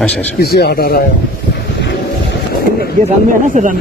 अच्छा अच्छा किसे हटा रहा है ये रन में है ना सर रन